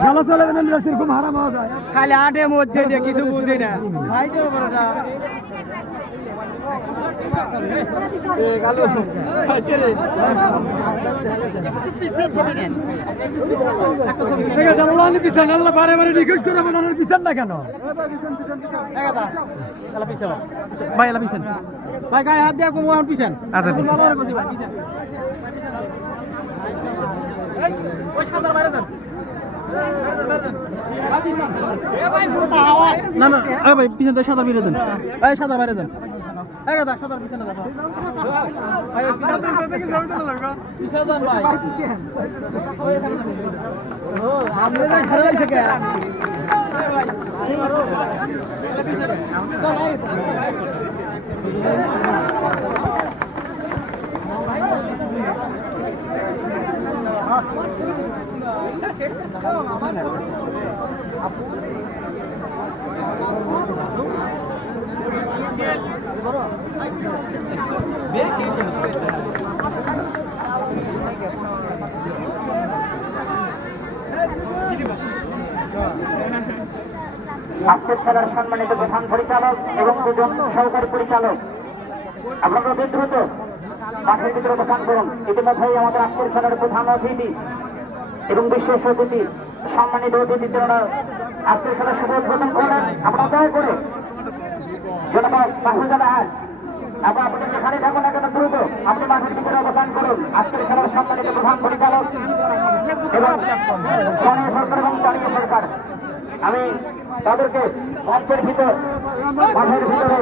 খেলা চলে সেরকম হারাম হওয়া যায় খালি আটের মধ্যে দিয়ে কিছু বুঝি না পিছন না কেন ভাই গায়ে হাত দিয়ে কমু পিছন আচ্ছা না না ভাই পিছন তো সাঁতার বেরিয়ে দেন সাঁতার বাইরে দেন সাঁতার পিছনে আজকের খেলার সম্মানিত প্রধান পরিচালক এবং দুজন সহকারী পরিচালক আপনারা অতি দ্রুত মাঠের ভিতরে অবস্থান করুন। ইতিমধ্যেই আমাদের আজকের খেলার প্রধান অতিথি এবং বিশেষ অতিথি সম্মানিত অতিথি যারা আজকের খেলার শুভ উদ্বোধন করলেন আপনারা দয়া করে জনপদ মাহফুজাল আহাদ এবং আপনি যেখানে থাকুন না কেন দ্রুত আপনি মাঠের ভিতরে অবস্থান করুন। আজকের খেলার সম্মানিত প্রধান পরিচালক এবং স্থানীয় সরকার এবং স্থানীয় সরকার আমি তাদেরকে মঞ্চের ভিতর মাঠের ভিতরে